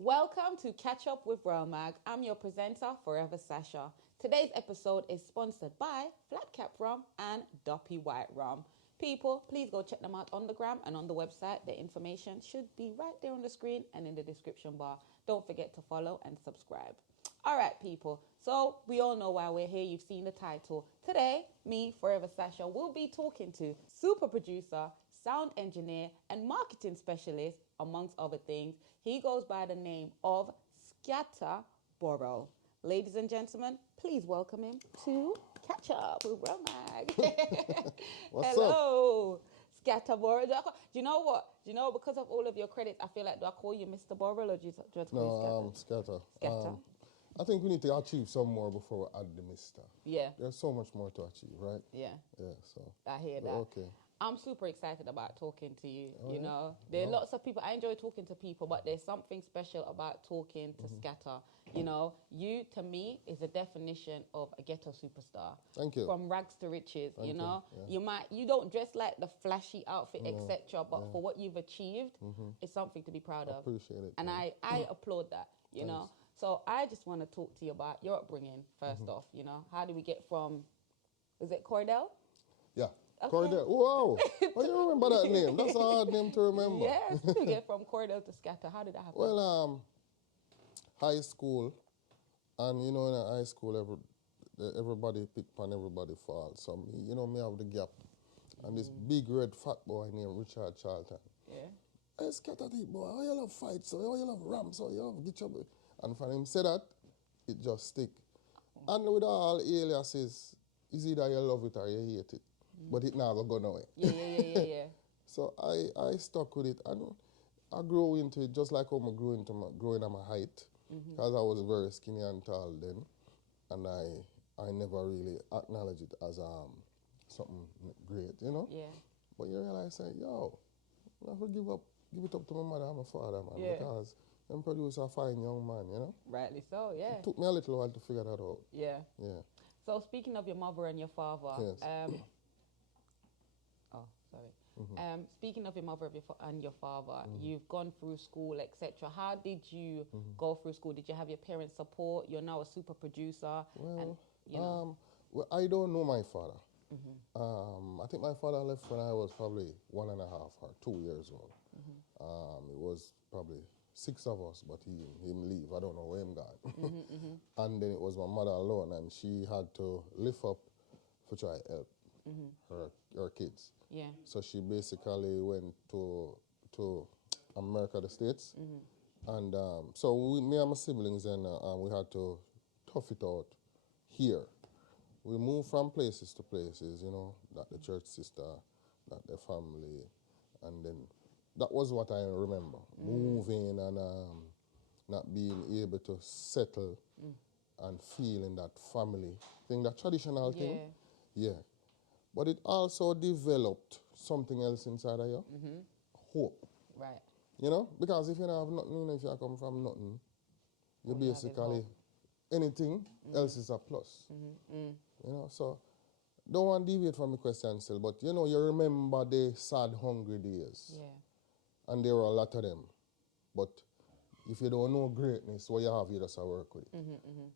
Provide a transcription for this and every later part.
Welcome to Catchup with WORLMAG. I'm your presenter, Forever Sasha. Today's episode is sponsored by Flat Cap Rum and Copy White Rum. People, please go check them out on the gram and on the website. The information should be right there on the screen and in the description bar. Don't forget to follow and subscribe. All right, people. So we all know why we're here. You've seen the title. Today, me, Forever Sasha, will be talking to super producer, sound engineer, and marketing specialist, amongst other things. He goes by the name of Skatta Burrell. Ladies and gentlemen, please welcome him to Catchup with WORLMAG. What's Hello, Skatta Burrell. Do you know what? Do you know, because of all of your credits, I feel like, do I call you Mr. Burrell or do you have to call you Skatta? Skatta. Skatta. I think we need to achieve some more before we add the Mister. Yeah. There's so much more to achieve, right? Yeah. Yeah, so. I hear that. Okay. I'm super excited about talking to you. Oh, you yeah? know, there are lots of people. I enjoy talking to people, but there's something special about talking to Skatta. You know, you to me is a definition of a ghetto superstar. Thank you. From rags to riches. Thank you know, you. Yeah. you don't dress like the flashy outfit, etc. But for what you've achieved, it's something to be proud of. Appreciate it. And I applaud that. You know, so I just want to talk to you about your upbringing first off. You know, how do we get from? Is it Cordell? Yeah. Okay. Cordell. Whoa! Why you remember that name? That's a hard name to remember. Yes, to get from Cordell to Skatta. How did that happen? Well, high school, and you know, in high school, everybody pick on everybody fall. So me, me have the gap, and this big red fat boy named Richard Charlton. Yeah. Hey, Skatta boy, how you love fight, so how you love ram, so you love get your... And for him say that, it just stick. And with all aliases, it's either you love it or you hate it. But it never go nowhere. Yeah. So I stuck with it, and I grew into it just like how I grew into growing at my height. Because I was very skinny and tall then, and I never really acknowledged it as something great, you know? Yeah. But you realize, yo, I have to give it up to my mother and my father, man, Yeah. because them produce a fine young man, you know? Rightly so, yeah. It took me a little while to figure that out. Yeah. Yeah. So speaking of your mother and your father, Yes. speaking of your mother and your father, you've gone through school, etc. How did you go through school? Did you have your parents' support? You're now a super producer. Well, and, you know. well, I don't know my father. I think my father left when I was probably 1.5 or 2 years old. It was probably 6 of us, but him leave. I don't know where him gone. And then it was my mother alone, and she had to lift up for try help her kids. Yeah. So she basically went to America, the States, and so me and my siblings, and we had to tough it out here. We moved from places to places, you know, that the church sister, that the family, and then that was what I remember, moving and not being able to settle and feeling that family thing, that traditional thing. Yeah. But it also developed something else inside of you, hope. Right. You know, because if you don't have nothing, you know, if you come from nothing, you basically, anything else is a plus. You know, so don't want to deviate from the question still, but you know, you remember the sad, hungry days. Yeah. And there were a lot of them. But if you don't know greatness, what you have, you just work with it.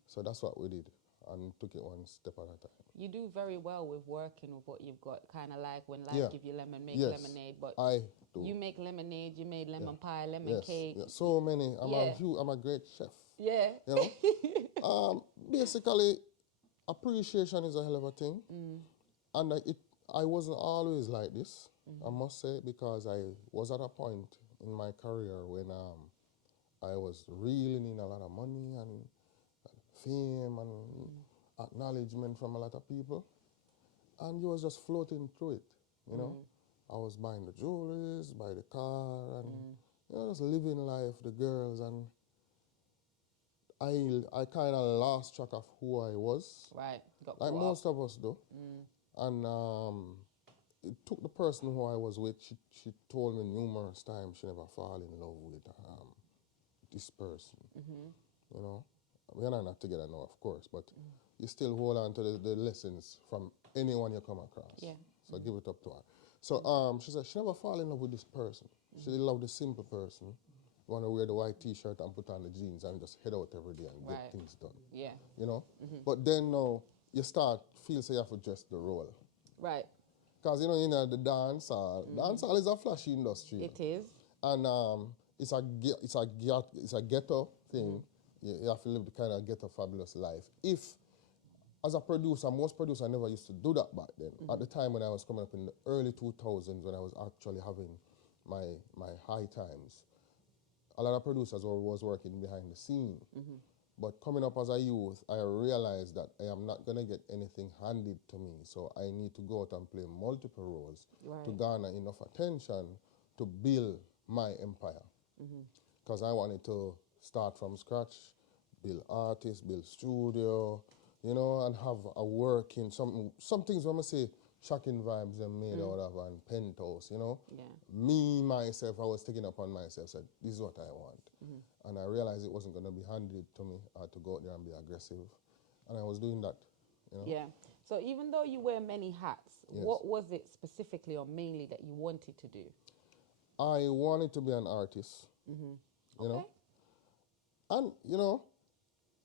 So that's what we did, and took it one step at a time. You do very well with working with what you've got, kind of like when life give you lemon, make lemonade. But I do. You make lemonade, you made lemon pie, lemon cake. Yeah. So many. I'm a great chef. Yeah. You know? Basically, appreciation is a hell of a thing. And I wasn't always like this, I must say, because I was at a point in my career when I was really needing a lot of money and fame and acknowledgement from a lot of people. And you was just floating through it, you know. I was buying the jewelries, buy the car, and you know, just living life, the girls, and I kind of lost track of who I was. Right. Like most of us do. And it took the person who I was with, she told me numerous times she never fall in love with this person. You know, we are not together now, of course, but you still hold on to the lessons from anyone you come across. Yeah. So give it up to her. So she said she never fall in love with this person. She loved the simple person want to wear the white T-shirt and put on the jeans and just head out every day and get things done. Yeah. You know? But then now, you start feel so you have to dress the role. Right. Because, you know, the dance hall is a flashy industry. It is. And it's a ghetto thing. You have to live the kind of ghetto fabulous life. If, as a producer, most producers never used to do that back then. At the time when I was coming up in the early 2000s, when I was actually having my high times, a lot of producers was working behind the scene. But coming up as a youth, I realized that I am not going to get anything handed to me. So I need to go out and play multiple roles to garner enough attention to build my empire. Because I wanted to start from scratch, build artists, build studio, you know, and have a working, some things when I say shocking vibes are made out of and penthouse, you know. Yeah. Me, myself, I was taking upon myself, said, this is what I want. And I realized it wasn't going to be handed to me. I had to go out there and be aggressive. And I was doing that, you know. Yeah. So even though you wear many hats, what was it specifically or mainly that you wanted to do? I wanted to be an artist, you know. And, you know,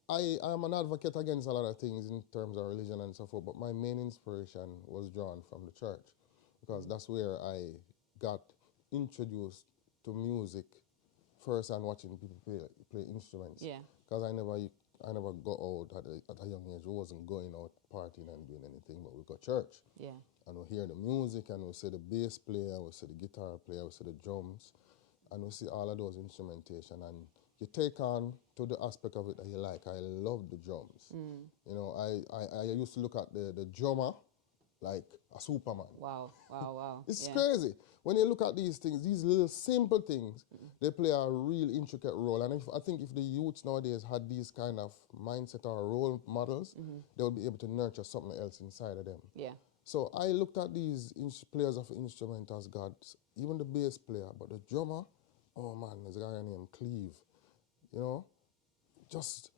I am an advocate against a lot of things in terms of religion and so forth, but my main inspiration was drawn from the church because that's where I got introduced to music first and watching people play instruments. Yeah. Because I never go out at a young age. We wasn't going out partying and doing anything, but we got church. Yeah. And we hear the music and we see the bass player, we see the guitar player, we see the drums, and we see all of those instrumentation and you take on to the aspect of it that you like. I love the drums. You know, I used to look at the drummer like a Superman. Wow, wow, wow. It's crazy. When you look at these things, these little simple things, they play a real intricate role. And I think if the youths nowadays had these kind of mindset or role models, they would be able to nurture something else inside of them. Yeah. So I looked at these players of instrument as gods, even the bass player, but the drummer, oh man, there's a guy named Cleve. You know, just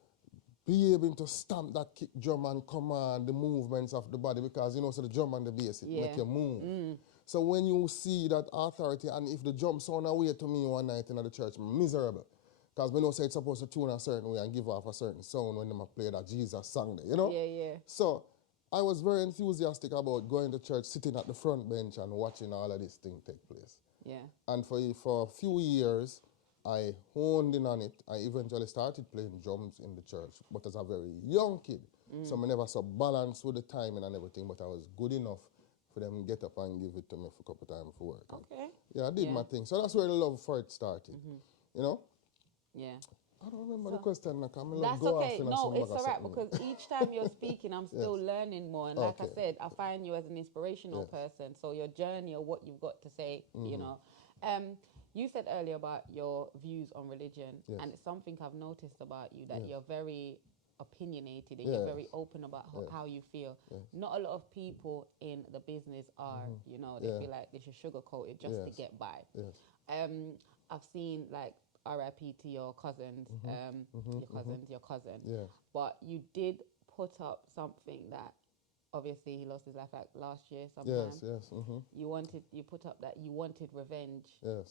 be able to stamp that kick drum and command the movements of the body because, you know, so the drum and the bass, it make you move. So when you see that authority, and if the drum sound away to me one night in the church, miserable. Because we know say it's supposed to tune a certain way and give off a certain sound when they play that Jesus song there, you know? Yeah, yeah. So I was very enthusiastic about going to church, sitting at the front bench and watching all of this thing take place. Yeah. And for a few years, I honed in on it. I eventually started playing drums in the church, but as a very young kid. So I never saw balance with the timing and everything, but I was good enough for them to get up and give it to me for a couple of times for work. Okay. Yeah, I did my thing. So that's where the love for it started, you know? Yeah. I don't remember the question. That's okay. No, it's all right because each time you're speaking, I'm still learning more. And like I said, I find you as an inspirational person. So your journey or what you've got to say, you know. You said earlier about your views on religion, and it's something I've noticed about you, that you're very opinionated and you're very open about how you feel. Not a lot of people in the business are, you know, they feel like they should sugarcoat it just to get by. I've seen like RIP to your cousins, your cousin. But you did put up something that obviously he lost his life like last year sometime. You put up that you wanted revenge.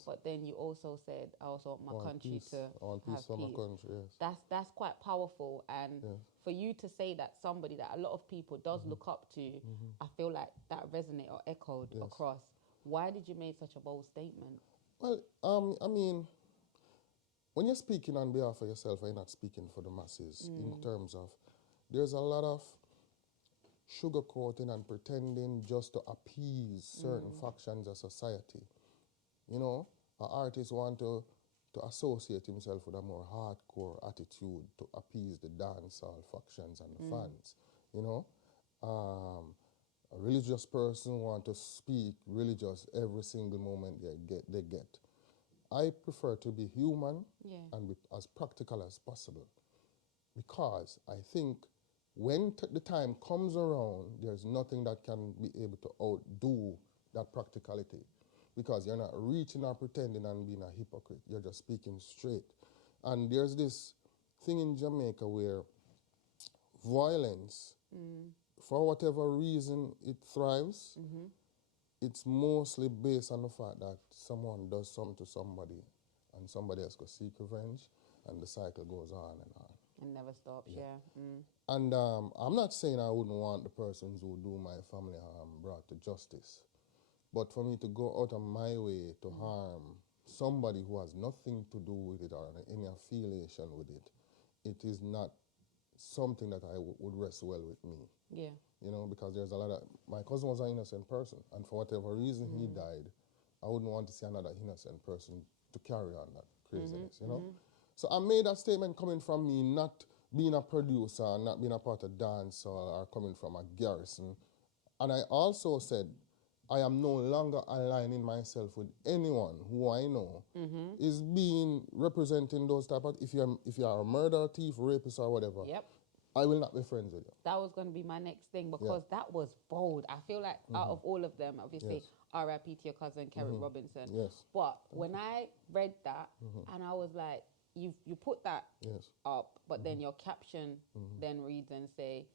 But then you also said, I also want my country to have peace. My country, That's quite powerful. And for you to say that somebody that a lot of people does look up to, I feel like that resonated or echoed across. Why did you make such a bold statement? Well, I mean, when you're speaking on behalf of yourself, you're not speaking for the masses in terms of, there's a lot of sugarcoating and pretending just to appease certain factions of society. You know, an artist want to associate himself with a more hardcore attitude to appease the dancehall factions and the fans. You know, a religious person want to speak religious every single moment they get. I prefer to be human and be as practical as possible, because I think when the time comes around, there's nothing that can be able to outdo that practicality, because you're not reaching or pretending and being a hypocrite. You're just speaking straight. And there's this thing in Jamaica where violence, for whatever reason it thrives, it's mostly based on the fact that someone does something to somebody and somebody else go seek revenge, and the cycle goes on and on. And never stops, yeah. And I'm not saying I wouldn't want the persons who do my family harm brought to justice, but for me to go out of my way to harm somebody who has nothing to do with it or any affiliation with it, it is not something that I would rest well with me. Yeah. You know, because there's a lot of, my cousin was an innocent person, and for whatever reason he died, I wouldn't want to see another innocent person to carry on that craziness, you know? So I made that statement coming from me, not being a producer, not being a part of dance or coming from a garrison. And I also said, I am no longer aligning myself with anyone who I know is being representing those type of, if you're a murderer, thief, rapist or whatever, I will not be friends with you. That was going to be my next thing, because that was bold. I feel like out of all of them, obviously, R.I.P. to your cousin, Kerry Robinson. Yes. But when I read that, and I was like, you put that up, but then your caption then reads and say,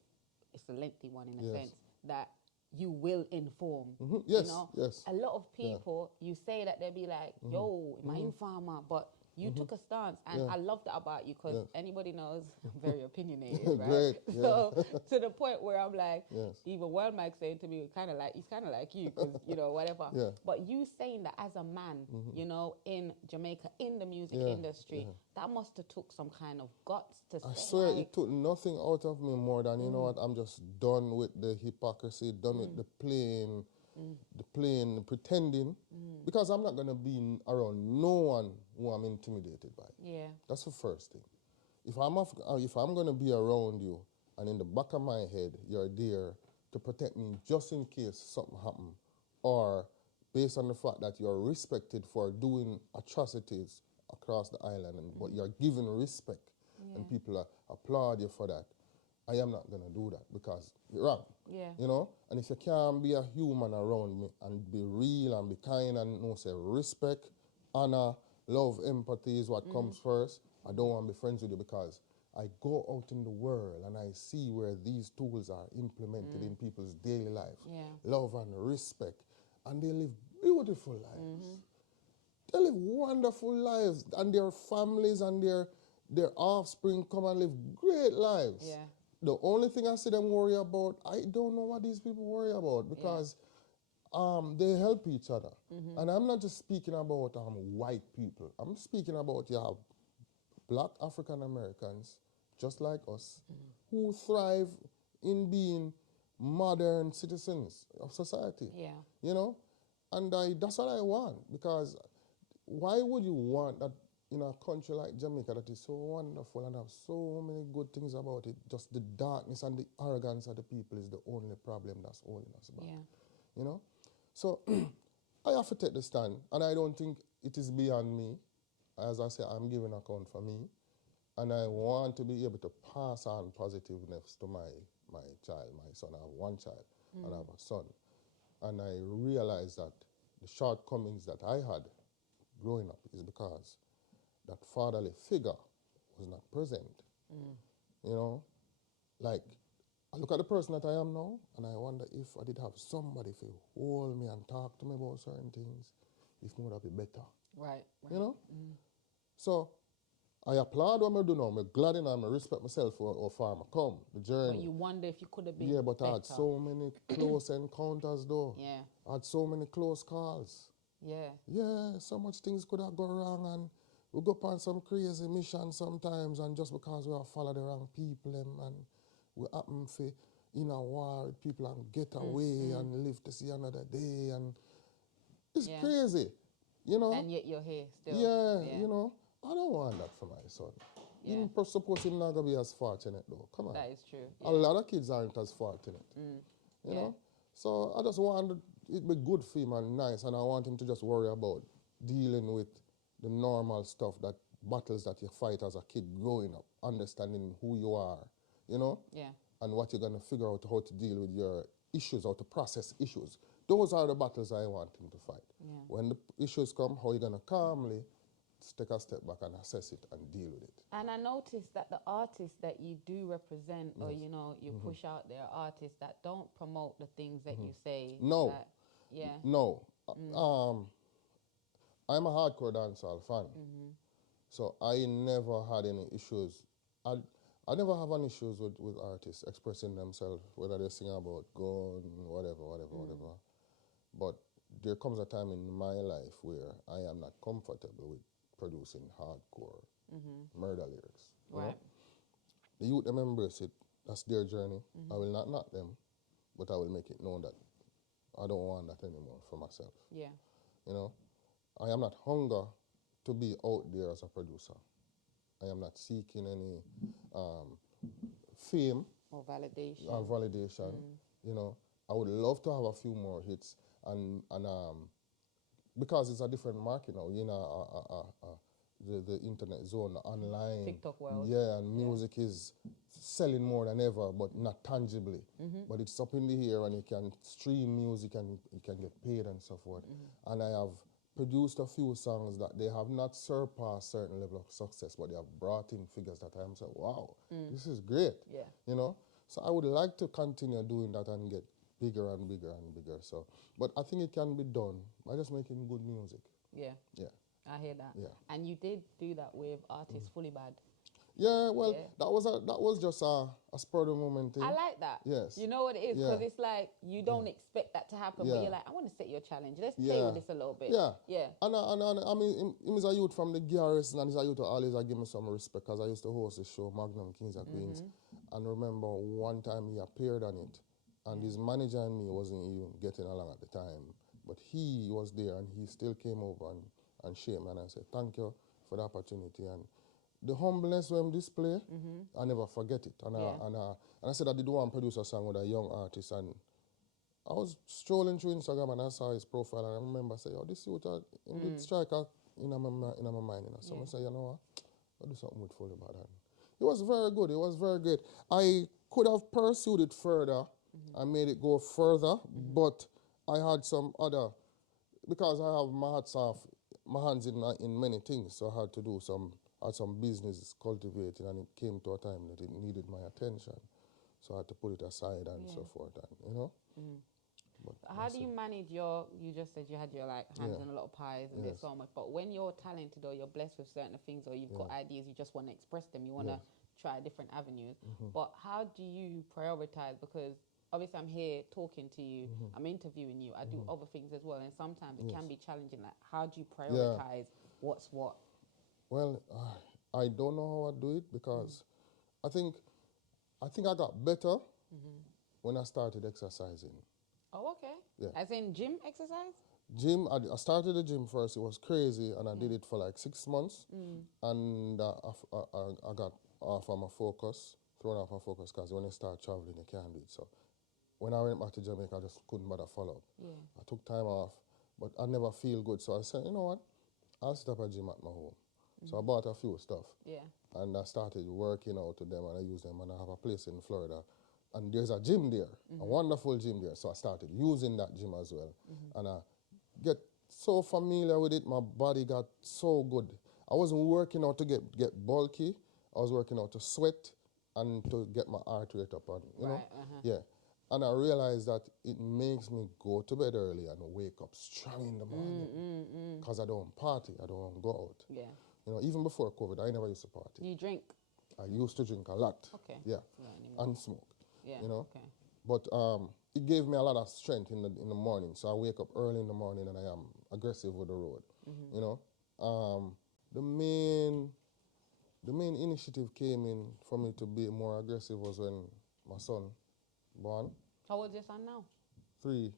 it's a lengthy one in a sense, that you will inform. Yes, you know? yes. A lot of people, you say that they'll be like, yo, am I informer? But you took a stance, and I love that about you, because anybody knows I'm very opinionated, right? Great, So to the point where I'm like, even WORLMAG saying to me, he's kind of like you, because, you know, whatever. But you saying that as a man, you know, in Jamaica, in the music industry, that must have took some kind of guts to say. I swear like, it took nothing out of me more than, you know what, I'm just done with the hypocrisy, done with the playing, pretending, because I'm not going to be around no one who I'm intimidated by. Yeah. That's the first thing. If I'm going to be around you, and in the back of my head, you're there to protect me just in case something happens, or based on the fact that you're respected for doing atrocities across the island, but you're given respect, and people applaud you for that, I am not going to do that, because you're wrong. Yeah. You know? And if you can't be a human around me and be real and be kind and say respect, honor, love, empathy is what comes first, I don't want to be friends with you, because I go out in the world and I see where these tools are implemented in people's daily life. Yeah. Love and respect. And they live beautiful lives. They live wonderful lives, and their families and their offspring come and live great lives. Yeah. The only thing I see them worry about, I don't know what these people worry about, because they help each other. And I'm not just speaking about white people. I'm speaking about you have black African Americans, just like us, who thrive in being modern citizens of society. Yeah. You know? And that's what I want, because why would you want that in a country like Jamaica that is so wonderful and have so many good things about it, just the darkness and the arrogance of the people is the only problem that's holding us back. Yeah. You know? So I have to take the stand, and I don't think it is beyond me. As I say, I'm giving account for me, and I want to be able to pass on positiveness to my child, my son. I have one child, and I have a son. And I realize that the shortcomings that I had growing up is because that fatherly figure was not present. You know, like, I look at the person that I am now, and I wonder if I did have somebody to hold me and talk to me about certain things, if me would have been better. Right. You know? So I applaud what I do now. I'm glad and I respect myself for far I come, the journey. But you wonder if you could have been Yeah, but better. I had so many close encounters though. Yeah. I had so many close calls. Yeah. Yeah, so much things could have gone wrong, and we go on some crazy mission sometimes, and just because we have followed the wrong people and we happen to in a war with people and get away and live to see another day, and it's crazy, you know. And yet you're here still. Yeah, you know, I don't want that for my son. Yeah. Even suppose him not gonna be as fortunate though. Come on. That is true. A lot of kids aren't as fortunate. You know? So I just want it be good for him and nice, and I want him to just worry about dealing with the normal stuff, that battles that you fight as a kid growing up, understanding who you are, you know? Yeah. And what you're gonna figure out how to deal with your issues, how to process issues. Those are the battles I want him to fight. Yeah. When the issues come, how you're gonna calmly take a step back and assess it and deal with it. And I noticed that the artists that you do represent, or you know, you push out there, artists that don't promote the things that you say. No. That, yeah. No. I'm a hardcore dancehall fan. So I never had any issues. I never have any issues with artists expressing themselves, whether they sing about gun, whatever. But there comes a time in my life where I am not comfortable with producing hardcore murder lyrics. You know? The youth them embrace it. That's their journey. I will not knock them, but I will make it known that I don't want that anymore for myself. Yeah. You know, I am not hunger to be out there as a producer. I am not seeking any fame or validation. You know, I would love to have a few more hits, and because it's a different market now. You know, the internet zone, the online TikTok world. Yeah, and music is selling more than ever, but not tangibly. But it's up in the air, and you can stream music and you can get paid and so forth. And I have produced a few songs that they have not surpassed certain level of success, but they have brought in figures that I'm saying, wow, this is great. Yeah. You know, so I would like to continue doing that and get bigger and bigger and bigger. So, but I think it can be done by just making good music. Yeah. Yeah. I hear that. Yeah. And you did do that with artists Fully Bad. Yeah, well, that was just a spur of the moment thing. I like that. Yes. You know what it is? Because it's like you don't expect that to happen, but you're like, I want to set your challenge. Let's play with this a little bit. Yeah. Yeah. And I mean, him is a youth from the Garrison, and he's a youth who always give me some respect, because I used to host the show, Magnum Kings and Queens. And remember one time he appeared on it, and his manager and me wasn't even getting along at the time. But he was there, and he still came over and shamed me, and I said, thank you for the opportunity. And the humbleness when display, I never forget it. And I said I did want to produce a song with a young artist, and I was strolling through Instagram and I saw his profile, and I remember saying, oh, this youth did strike in my mind. You know? So I said, you know what, I'll do something with Fully Bad. It was very good. It was very great. I could have pursued it further and made it go further, but I had some other, because I have my hands in many things, so I had to do some business cultivating, and it came to a time that it needed my attention, so I had to put it aside and so forth, and, you know. But how do you manage you just said you had your like hands in a lot of pies and there's so much, but when you're talented or you're blessed with certain things, or you've got ideas, you just want to express them, you want to try different avenues, but how do you prioritize? Because obviously I'm here talking to you, I'm interviewing you, I do other things as well, and sometimes it can be challenging. Like, how do you prioritize what's what? Well, I don't know how I do it, because I think I got better when I started exercising. Oh, okay. Yeah. As in gym exercise? Gym, I started the gym first. It was crazy, and I did it for like 6 months, and I got off of my focus, thrown off my focus, because when you start traveling, you can't do it. So when I went back to Jamaica, I just couldn't bother follow up. Yeah. I took time off, but I never feel good. So I said, you know what, I'll set up a gym at my home. So I bought a few stuff. Yeah. And I started working out with them, and I use them, and I have a place in Florida. And there's a gym there, a wonderful gym there. So I started using that gym as well. And I get so familiar with it, my body got so good. I wasn't working out to get bulky. I was working out to sweat and to get my heart rate up, and you know? Yeah. And I realized that it makes me go to bed early and wake up strong in the morning. Because I don't party, I don't go out. Yeah. You know, even before COVID, I never used to party. You drink? I used to drink a lot. Okay. Yeah. And smoke. Yeah. You know. Okay. But it gave me a lot of strength in the morning. So I wake up early in the morning and I am aggressive with the road. You know. The main initiative came in for me to be more aggressive was when my son born. How old is your son now? 3.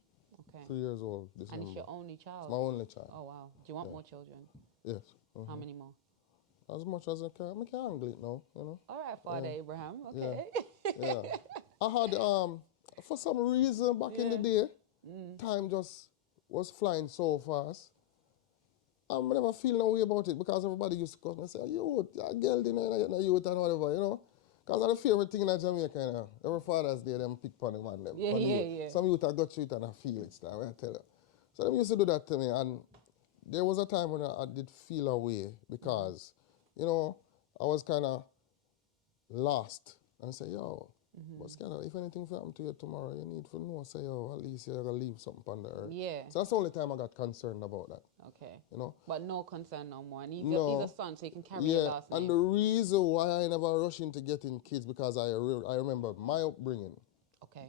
Okay. 3 years old. And it's your only child? It's my only child. Oh wow. Do you want more children? Yes. How many more? As much as I can. I can handle it now, you know. All right, Father Abraham. Okay. Yeah. I had, for some reason back in the day, time just was flying so fast. I never feel no way about it, because everybody used to come and say, youth, a girl didn't know youth and whatever, you know. Because I feel everything in Jamaica, you know. Every Father's Day, them pick on them and them. Yeah. Some youth I got through it and I feel it, I tell you. So them used to do that to me, and there was a time when I did feel a way, because, you know, I was kind of lost. And I said, yo, But Skatta, if anything happen to you tomorrow, you need to know, say, oh, at least you're going to leave something on the earth. Yeah. So that's the only time I got concerned about that. Okay. You know? But no concern no more. And he's No. a son, so he can carry your last name. And the reason why I never rush into getting kids, because I remember my upbringing. Okay.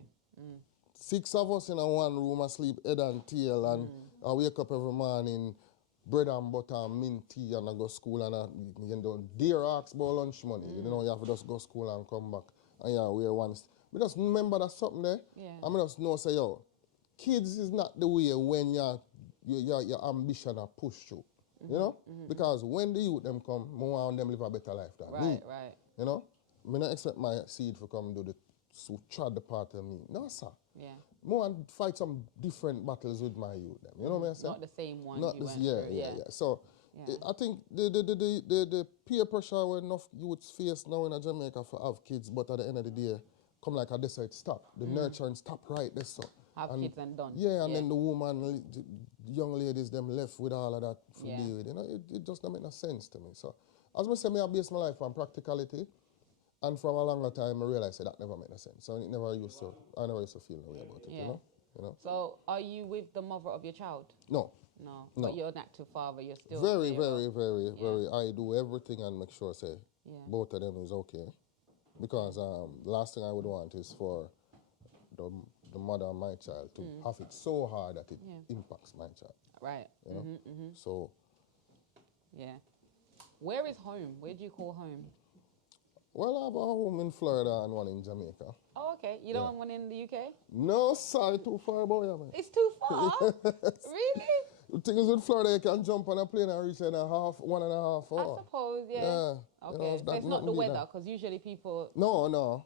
6 of us in a one room, asleep head and tail, and I wake up every morning, bread and butter and mint tea, and I go to school, and you don't dare ask about lunch money. You know, you have to just go to school and come back, and yeah, wear one. We just remember that something there. Yeah. I just know, say, yo, kids is not the way when your ambition are pushed through. You know? Because when the youth them come, I want them live a better life than me. Right. You know? I don't expect my seed to come do the trod the part of me. No, sir. Yeah. More and fight some different battles with my youth. Them. You know what I'm saying? Not the same one. Not you this, went through. yeah. So I think the peer pressure when enough youths face now in Jamaica for have kids, but at the end of the day, come like a desert stop. The nurturing stop right there. So Have kids and done. Yeah, and then the woman, the young ladies, them left with all of that to deal with. You know, it just don't make no sense to me. So as I say, I base my life on practicality. And from a longer time, I realized that never made no sense. So I never used to feel no way about it, you know? So are you with the mother of your child? No. But you're an active father, you're still... Very. I do everything and make sure, say, both of them is okay. Because last thing I would want is for the mother of my child to have it so hard that it impacts my child. Right. You know? So... Yeah. Where is home? Where do you call home? Well, I have a home in Florida and one in Jamaica. Oh, okay. You don't want one in the UK? No, sorry, too far about you, man. It's too far? Really? The thing is, with Florida, you can jump on a plane and reach 1.5 hours. I suppose, yeah. Okay, you know, so it's not the weather, because usually people... No.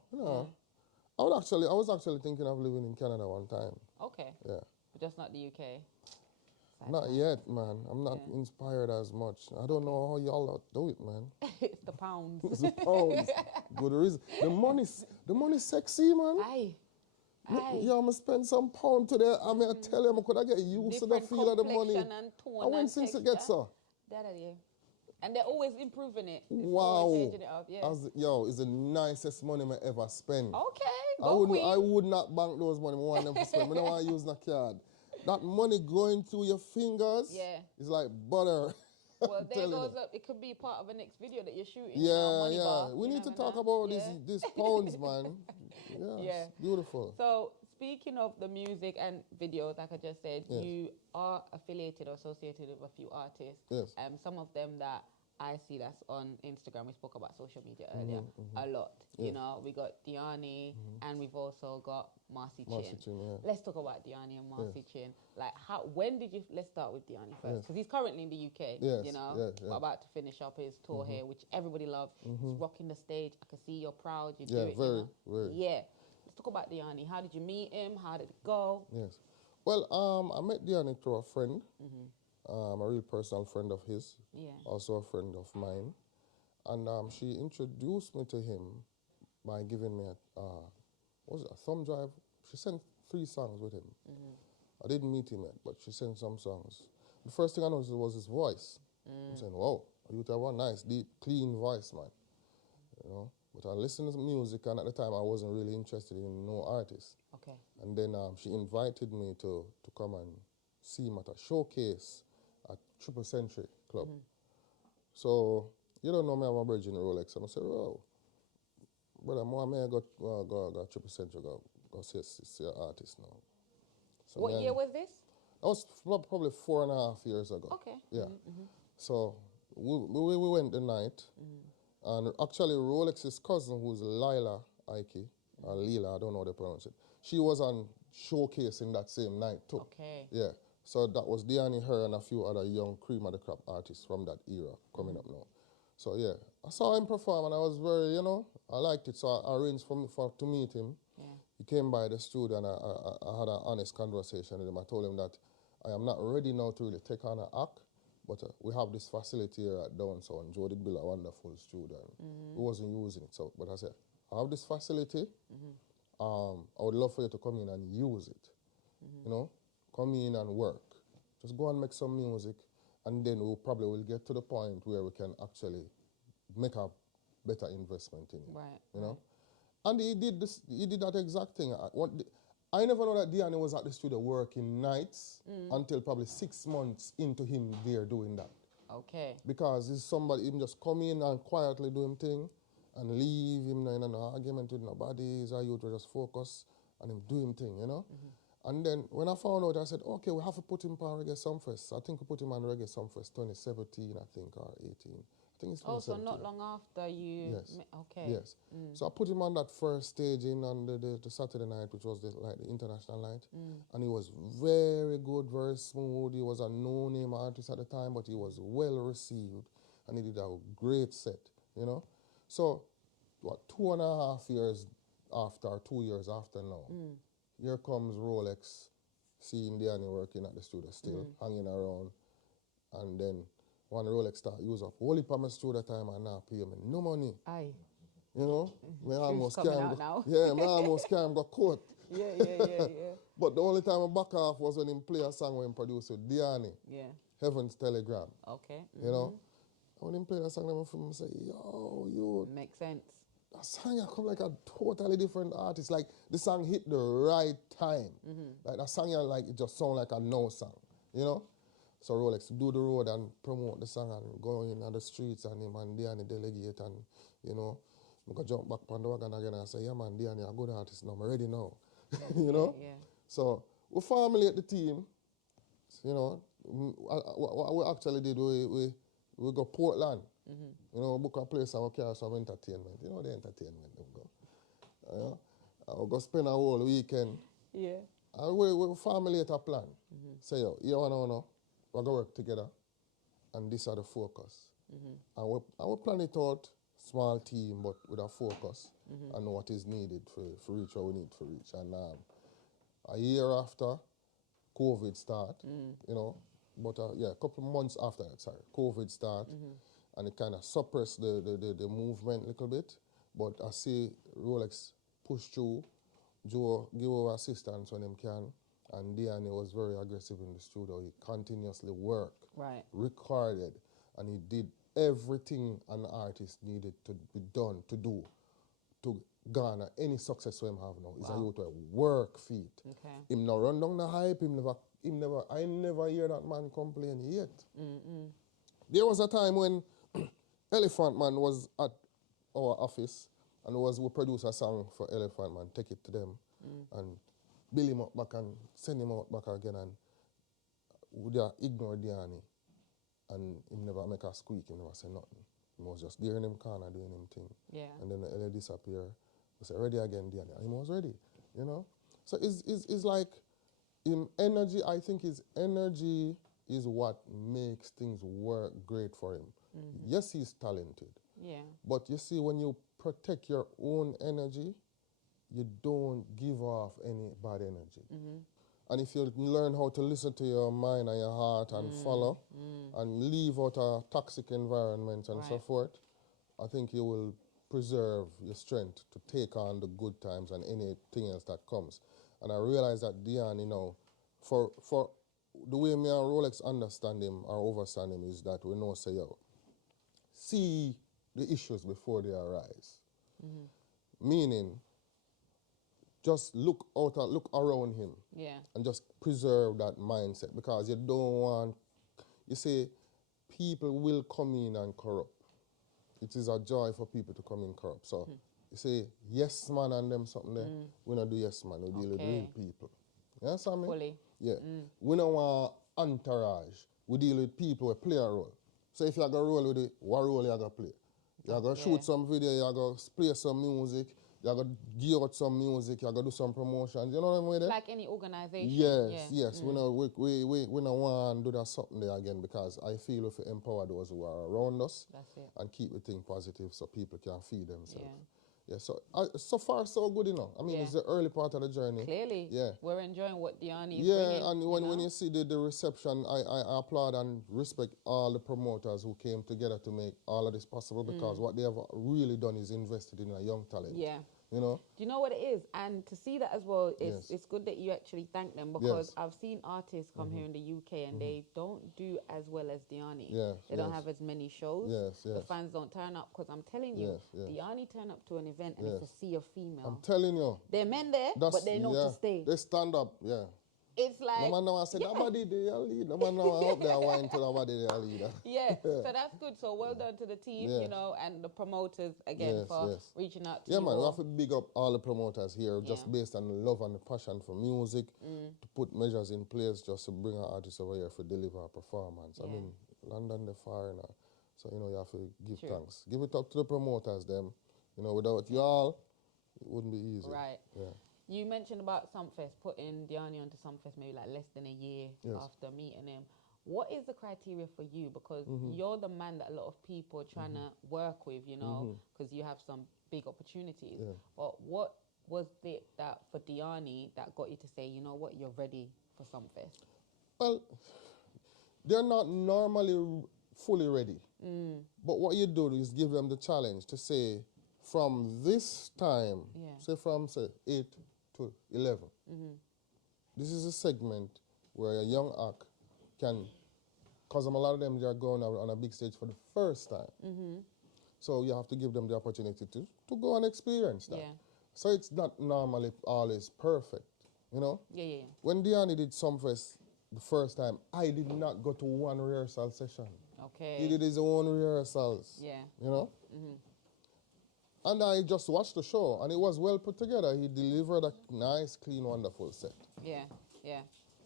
I was actually thinking of living in Canada one time. Okay. Yeah. But just not the UK? Not yet, man. I'm not inspired as much. I don't know how y'all do it, man. It's the pounds. It's the pounds. Good reason. The money's sexy, man. Aye. Yeah, I'm going to spend some pound today. I mean, I tell you, could I get used to the feel of the money? And tone I went since it gets so. And they're always improving it. Wow. Changing it up. Yeah. It's the nicest money I ever spend. Okay. I would not bank those money. I want them to spend. I don't want to use no card. That money going through your fingers is like butter. Well, there goes up. It could be part of a next video that you're shooting. Yeah. Bar, we need to talk about these pounds, man. It's beautiful. So, speaking of the music and videos, like I just said, you are affiliated or associated with a few artists. Yes. Some of them that I see that's on Instagram. We spoke about social media earlier a lot. You know, we got Dyani and we've also got Marcy Chin. Let's talk about Dyani and Marcy Chin. Like, when did you? Let's start with Dyani first, because he's currently in the UK. You know, we're about to finish up his tour here, which everybody loves. He's rocking the stage. I can see you're proud. You do it. Very. Yeah. Let's talk about Dyani. How did you meet him? How did it go? Yes. Well, I met Dyani through a friend. A real personal friend of his, also a friend of mine. And she introduced me to him by giving me a thumb drive. She sent 3 songs with him. I didn't meet him yet, but she sent some songs. The first thing I noticed was his voice. I'm saying, wow, you have one nice, deep, clean voice, man. You know? But I listened to music, and at the time I wasn't really interested in no artist. Okay. And then she invited me to come and see him at a showcase at Triple Century Club. So, you don't know me, I'm a virgin Rolex. And I said, oh, brother, I go Triple Century, go see an artist now. So what year was this? That was probably 4.5 years ago. Okay. Yeah. So, we went the night. And actually, Rolex's cousin, who's Lila Ike, or Lila, I don't know how to pronounce it, she was on showcasing that same night too. Okay. Yeah. So that was Dyani, her, and a few other young cream of the crop artists from that era coming up now. So yeah, I saw him perform and I was very, I liked it. So I arranged to meet him. Yeah. He came by the studio and I had an honest conversation with him. I told him that I am not ready now to really take on an act, but we have this facility here at Downtown. Joe did build a wonderful studio. He wasn't using it. So, but I said, I have this facility. I would love for you to come in and use it. You know? Come in and work. Just go and make some music, and then we probably will get to the point where we can actually make a better investment in it. Right. You know? And he did this. He did that exact thing. I never know that Dyani was at the studio working nights until probably 6 months into him there doing that. Okay. Because it's somebody, him just come in and quietly do him thing and leave him in an argument with nobody. He's a youth to just focus and him do him thing, you know? And then when I found out, I said, okay, we have to put him on Reggae Sumfest. I think we put him on Reggae Sumfest 2017, I think, or 18. I think it's 2017. Oh, so not long after you... Yes. Okay. Yes. So I put him on that first staging on the Saturday night, which was the international night. And he was very good, very smooth. He was a no-name artist at the time, but he was well received. And he did a great set, you know. So, what, 2.5 years after, 2 years after now, here comes Rolex, seeing Dyani working at the studio still, hanging around. And then when Rolex start use up whole heap of my studio time and now pay me no money. Aye. You know? Me almost coming can't out now. Yeah, me almost can't go court. Yeah. But the only time I back off was when him play a song when he produced with Dyani. Yeah. Heaven's Telegram. Okay. You know? And when him play that song, I say, yo, you. Makes sense. That song come like a totally different artist. Like the song hit the right time. Like that song, like it just sound like a no song. You know? So Rolex do the road and promote the song and go in on the streets and him and Dyani delegate and, you know, I go jump back on the wagon again and say, yeah man, Dyani a good artist now, I'm ready now. You know? Yeah. So we formulate the team, you know. What we actually did, we go Portland. You know, book a place and we carry some entertainment. You know the entertainment them go. We go spend a whole weekend. Yeah. And we formulate a plan. Say, yo, you wanna know, we're gonna work together and this are the focus. And we plan it out, small team, but with a focus and know what is needed for reach what we need to reach. And a year after, COVID start, you know, but a couple of months after that, COVID start, and it kind of suppressed the movement a little bit. But I see Rolex push through, Joe give over assistance when him can, and Dyani was very aggressive in the studio. He continuously worked, recorded, and he did everything an artist needed to be done to do to garner any success we have now. It's a youth work feet. Okay. Him no run down the hype, I never hear that man complain yet. There was a time when Elephant Man was at our office and we produce a song for Elephant Man, take it to them and bill him up back and send him out back again, and we ignore Dyani and him never make a squeak, he never say nothing. He was just there in him corner doing him thing. Yeah. And then the LA disappear. We say, ready again, Dyani. And he was ready, you know? So it's like him energy, I think his energy is what makes things work great for him. Yes, he's talented. Yeah. But you see, when you protect your own energy, you don't give off any bad energy. And if you learn how to listen to your mind and your heart and follow and leave out a toxic environment and so forth, I think you will preserve your strength to take on the good times and anything else that comes. And I realize that Dyani now, for the way me and Rolex understand him or overstand him is that we know, say, yo, see the issues before they arise. Meaning, just look around him and just preserve that mindset, because you don't want, you say, people will come in and corrupt. It is a joy for people to come in corrupt. So you say, yes man and them something there, we don't do yes man, we deal with real people. You understand me? Fully. Yeah. We don't want entourage. We deal with people who play a role. So if you're going to roll with it, what role you're going to play? You're going to shoot some video, you're going to play some music, you're going to give out some music, you're going to do some promotions. You know what I mean? Like any organization. Yes. We don't want to do that something there again, because I feel if we empower those who are around us and keep the thing positive so people can feed themselves. Yeah, so far so good, you know. I mean, it's the early part of the journey. Clearly, we're enjoying what Dyani is bringing. Yeah, and when you see the reception, I applaud and respect all the promoters who came together to make all of this possible, because what they have really done is invested in a young talent. Yeah. you know. Do you know what it is? And to see that as well, it's good that you actually thank them, because I've seen artists come here in the UK and they don't do as well as Dyani. They don't have as many shows. The fans don't turn up, because I'm telling you, Dyani turn up to an event and it's a sea of female. I'm telling you. There are men there, but they know to stay. They stand up, It's like... No man know I said, nobody they are lead. No man know I hope they are wine to nobody they are leader. So that's good. So well done to the team, you know, and the promoters again for reaching out to you. Yeah, man, we have to big up all the promoters here just based on the love and the passion for music, to put measures in place just to bring our artists over here for deliver a performance. I mean, London, they're far now. So, you know, you have to give thanks. Give it up to the promoters, them. You know, without y'all, it wouldn't be easy. Right. Yeah. You mentioned about Sumfest, putting Dyani onto Sumfest maybe like less than a year after meeting him. What is the criteria for you? Because you're the man that a lot of people are trying to work with, you know, because you have some big opportunities. But what was it that for Dyani that got you to say, you know what, you're ready for Sumfest? Well, they're not normally fully ready. But what you do is give them the challenge to say, from this time, say from 8 to 11, this is a segment where a young act can, because a lot of them, they are going on a big stage for the first time. So you have to give them the opportunity to go and experience that. So it's not normally always perfect, you know? When Dyani did Sumfest the first time, I did not go to one rehearsal session. He did his own rehearsals, you know? And I just watched the show, and it was well put together. He delivered a nice, clean, wonderful set.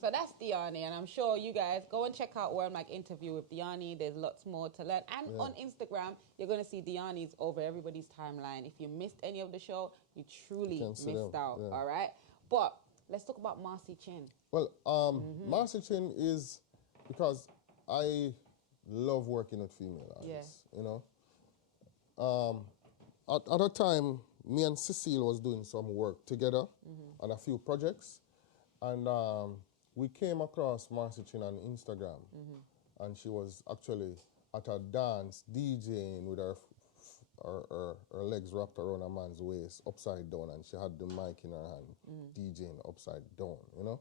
So that's Dyani, and I'm sure you guys go and check out WORLMAG interview with Dyani. There's lots more to learn. And on Instagram, you're going to see Dyani's over everybody's timeline. If you missed any of the show, you truly missed out, all right? But let's talk about Marcy Chin. Well, Marcy Chin is, because I love working with female artists, you know? At a time, me and Cecile was doing some work together on a few projects, and we came across Marcy Chin on Instagram, and she was actually at a dance DJing with her legs wrapped around a man's waist, upside down, and she had the mic in her hand, DJing upside down, you know?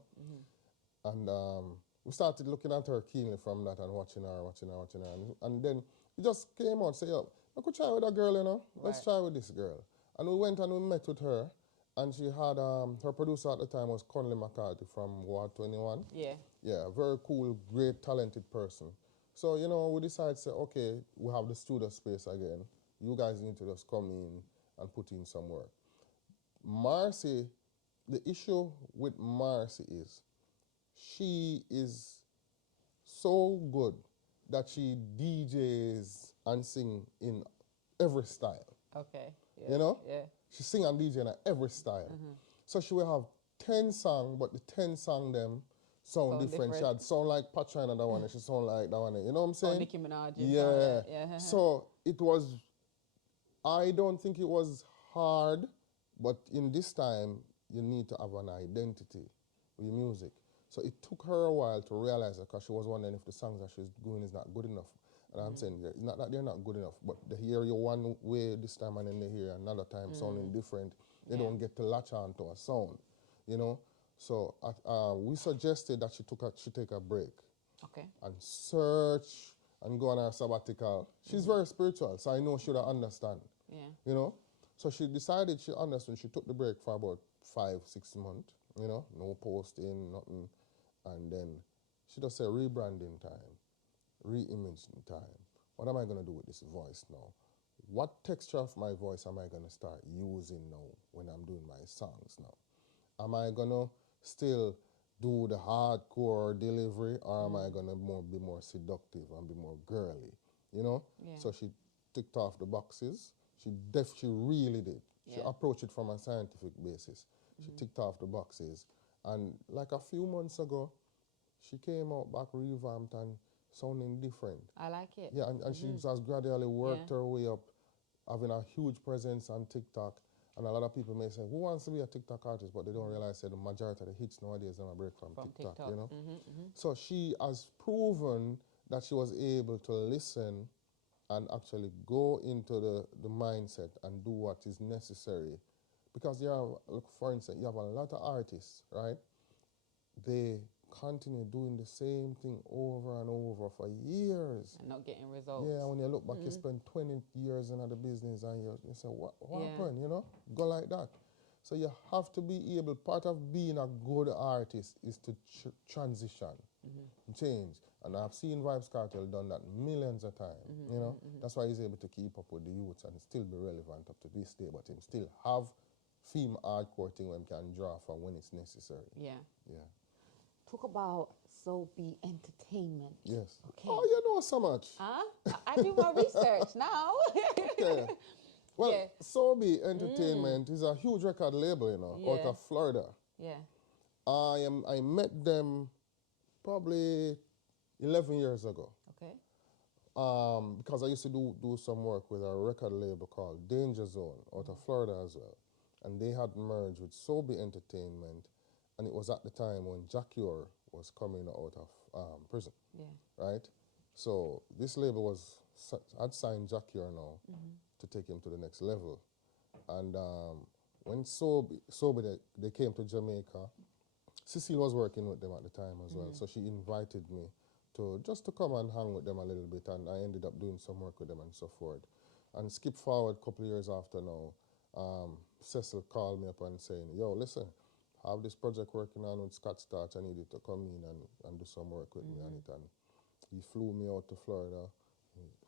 And we started looking at her keenly from that and watching her, and then it just came out, say, yo, I could try with a girl, you know. Let's try with this girl. And we went and we met with her, and she had, her producer at the time was Conley McCarthy from Ward 21. Yeah, very cool, great, talented person. So, you know, we decided to say, okay, we have the studio space again. You guys need to just come in and put in some work. Marcy, the issue with Marcy is, she is so good that she DJs and sing in every style. You know? She sing and DJ in every style. So she will have 10 songs, but the 10 songs them sound different. She had sound like Patrina that one, and she sound like that one. You know what I'm saying? Nicki Minaj. So it was, I don't think it was hard, but in this time, you need to have an identity with your music. So it took her a while to realize that, because she was wondering if the songs that she's doing is not good enough. And I'm saying, it's not that they're not good enough, but they hear you one way this time and then they hear another time sounding different. They don't get to latch on to a sound, you know? So we suggested that she take a break. And search and go on her sabbatical. She's very spiritual, so I know she'll understand, you know? So she decided she understood. She took the break for about 5-6 months, you know? No posting, nothing. And then she just said rebranding time. Re-imaging time. What am I going to do with this voice now? What texture of my voice am I going to start using now when I'm doing my songs now? Am I going to still do the hardcore delivery, or am I going to be more seductive and be more girly? You know? So she ticked off the boxes. She really did. She approached it from a scientific basis. She ticked off the boxes. And like a few months ago, she came out back revamped and sounding different. I like it. Yeah, and she has gradually worked her way up, having a huge presence on TikTok. And a lot of people may say, who wants to be a TikTok artist? But they don't realize that the majority of the hits nowadays are break from TikTok, you know? So she has proven that she was able to listen and actually go into the mindset and do what is necessary because you have, look, for instance, you have a lot of artists, right? They continue doing the same thing over and over for years. And not getting results. Yeah, when you look back, you spend 20 years in the business and you say, what happened, you know? Go like that. So you have to be able, part of being a good artist is to transition, change. And I've seen Vybz Kartel done that millions of times, you know? That's why he's able to keep up with the youths and still be relevant up to this day, but him still have theme hardcore thing when he can draw from when it's necessary. Yeah. Yeah. Talk about Sobe Entertainment. Yes. Okay. Oh, you know so much. Huh? I do my research now. Okay. Well, Sobe Entertainment is a huge record label, you know, out of Florida. Yeah. I met them probably 11 years ago. Okay. Because I used to do some work with a record label called Danger Zone out of Florida as well. And they had merged with Sobe Entertainment, and it was at the time when Jacure was coming out of prison. Yeah. Right? So this label had signed Jacure now to take him to the next level. And when Sobe they came to Jamaica, Cecile was working with them at the time as well, so she invited me just to come and hang with them a little bit, and I ended up doing some work with them and so forth. And skip forward a couple of years after now, Cecil called me up and saying, yo, listen, I have this project working on with Scott Starch, I need you to come in and do some work with me on it. And he flew me out to Florida,